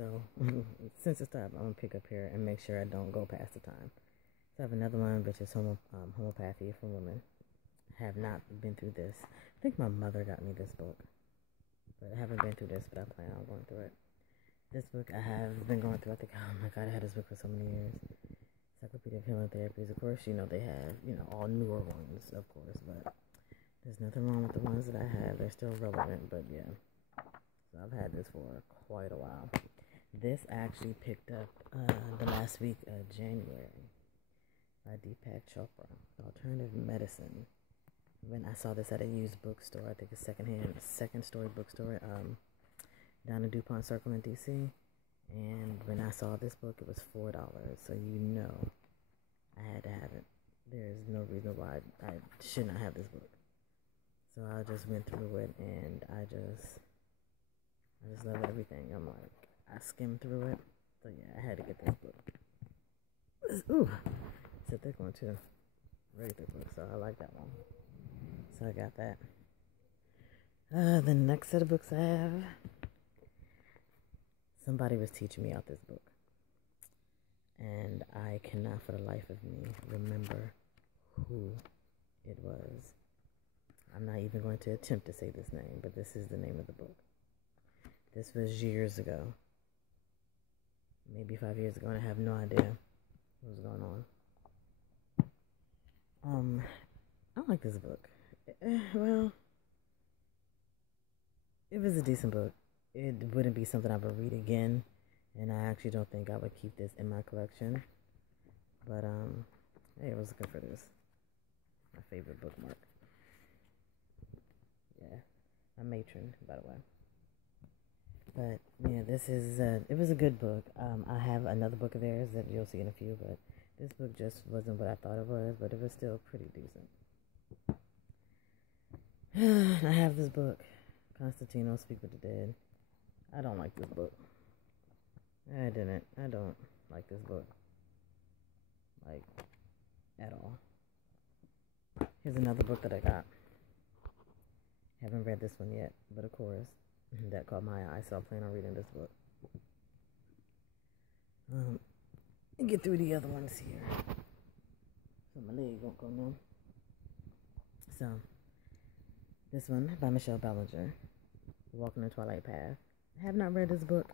So since it's time, I'm gonna pick up here and make sure I don't go past the time. So I have another one, which is homeopathy for women. Have not been through this. I think my mother got me this book, but I haven't been through this. But I plan on going through it. This book I have been going through. I think, oh my God, I had this book for so many years. Encyclopedia of Healing Therapies. Of course, they have all newer ones, of course, but there's nothing wrong with the ones that I have. They're still relevant, but yeah. So I've had this for quite a while. This I actually picked up the last week of January by Deepak Chopra, Alternative Medicine. When I saw this at a used bookstore, I think a second story bookstore down in DuPont Circle in DC. And when I saw this book, it was $4. So I had to have it. There's no reason why I should not have this book. So I just went through it, and I just love everything. I skimmed through it. So yeah, I had to get this book. Ooh, it's a thick one too. Very thick book, so I like that one. So I got that. The next set of books I have, somebody was teaching me out this book. And I cannot for the life of me remember who it was. I'm not even going to attempt to say this name, but this is the name of the book. This was years ago. Maybe 5 years ago, and I have no idea what was going on. I like this book. Well, it was a decent book. It wouldn't be something I would read again, and I actually don't think I would keep this in my collection. But, hey, I was looking for this. My favorite bookmark. Yeah, my matron, by the way. But, yeah, this is, it was a good book. I have another book of theirs that you'll see in a few, but this book just wasn't what I thought it was, but it was still pretty decent. I have this book, Constantino, Speak with the Dead. I don't like this book. I don't like this book. Like, at all. Here's another book that I got. Haven't read this one yet, but of course, that caught my eye, so I plan on reading this book. And get through the other ones here. So my leg won't go numb. So, this one by Michelle Bellinger, Walking the Twilight Path. I have not read this book,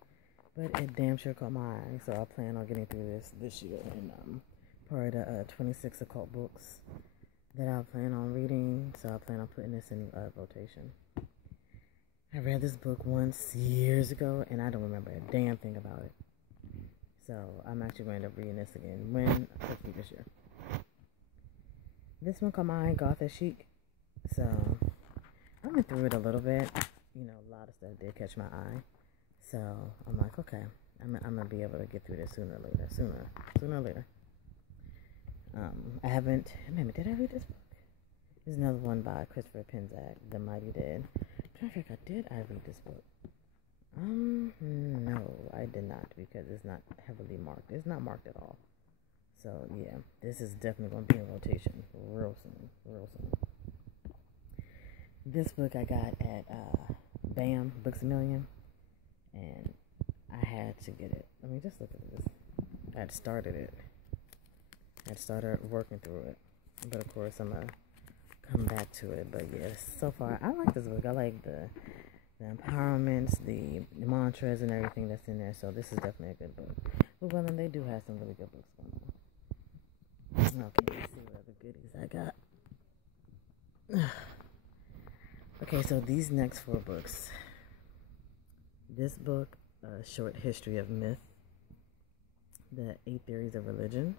but it damn sure caught my eye, so I plan on getting through this year. And part of the 26 occult books that I plan on reading, so I plan on putting this in rotation. I read this book once years ago, and I don't remember a damn thing about it. So I'm actually going to end up reading this again hopefully this year. This one caught my eye, Gothic Chic. So I went through it a little bit. A lot of stuff did catch my eye. So I'm like, okay, I'm gonna be able to get through this sooner or later. I haven't. Did I read this book? There's another one by Christopher Penczak, The Mighty Dead. I'm trying to figure out, did I read this book? No, I did not, because it's not heavily marked. It's not marked at all. So yeah, this is definitely going to be in rotation real soon. This book I got at BAM Books A Million, and I had to get it. Just look at this. I had started it. I started working through it, but of course I'm gonna come back to it. But yeah, so far I like this book. I like the empowerments, the mantras, and everything that's in there. So this is definitely a good book. But well, then they do have some really good books going on. Okay, let's see what other goodies I got. Okay, so these next 4 books. This book, A Short History of Myth, The 8 Theories of Religion,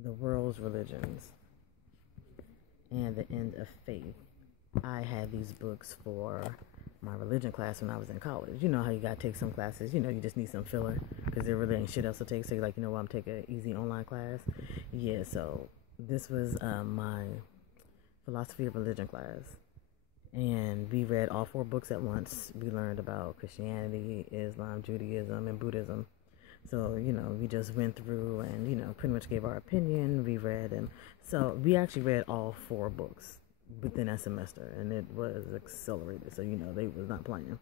The World's Religions, and The End of Faith. I had these books for my religion class when I was in college. You know how you gotta take some classes, you just need some filler, because there really ain't shit else to take, so you're like, I'm taking an easy online class. Yeah, so this was my philosophy of religion class, and we read all 4 books at once. We learned about Christianity, Islam, Judaism, and Buddhism. So, we just went through and, pretty much gave our opinion. We read them. So we actually read all 4 books within that semester, and it was accelerated. So, they was not playing.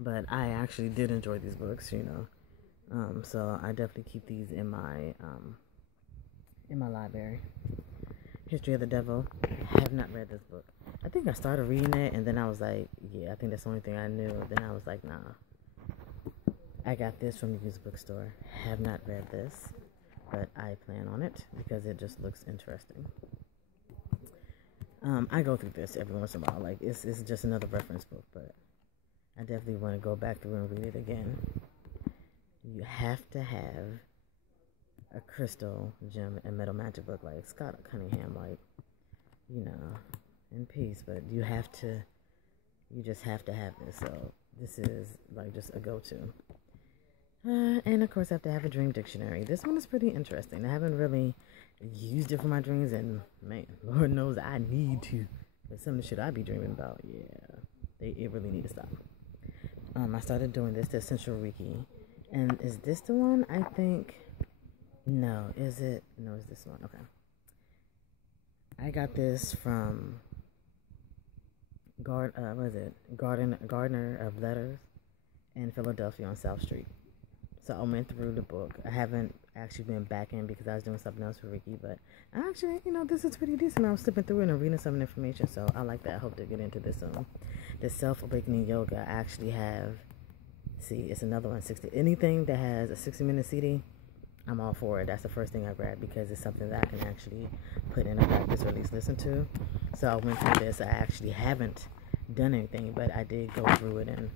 But I actually did enjoy these books, you know. So I definitely keep these in my library. History of the Devil. Have not read this book. I think I started reading it, and then I was like, yeah, I think that's the only thing I knew. Then I was like, nah. I got this from the used bookstore. Have not read this, but I plan on it because it just looks interesting. I go through this every once in a while. Like, it's just another reference book, but I definitely want to go back through and read it again. You have to have a crystal, gem, and metal magic book like Scott Cunningham, like, you know, in peace. But you just have to have this. So this is like just a go-to. And of course, I have to have a dream dictionary. This one is pretty interesting. I haven't really used it for my dreams, and man, Lord knows I need to. But some of the shit I be dreaming about, yeah, it really need to stop. I started doing this, the Essential Reiki. And is this the one? I think. No, is it? No, it's this one. Okay. I got this from Gardner of Letters in Philadelphia on South Street. So I went through the book. I haven't actually been back in because I was doing something else for Ricky, but actually, you know, this is pretty decent. I was slipping through it and reading some information, so I like that. I hope to get into this soon. The Self-Awakening Yoga, I actually have, see, it's another one, 60. Anything that has a 60-minute CD, I'm all for it. That's the first thing I grabbed because it's something that I can actually put in a practice or at least listen to. So I went through this. I actually haven't done anything, but I did go through it and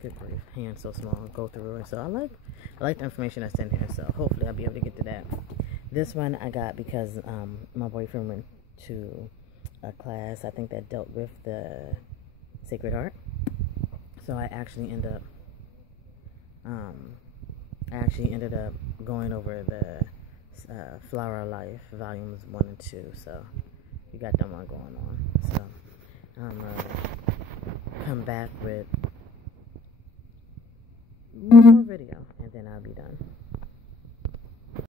good grief, hands so small, go through it. So I like the information that's in here. So hopefully I'll be able to get to that. This one I got because my boyfriend went to a class, I think, that dealt with the Sacred Heart. So I actually ended up going over the Flower of Life volumes 1 and 2. So we got that one going on. So I'm come back with more video and then I'll be done.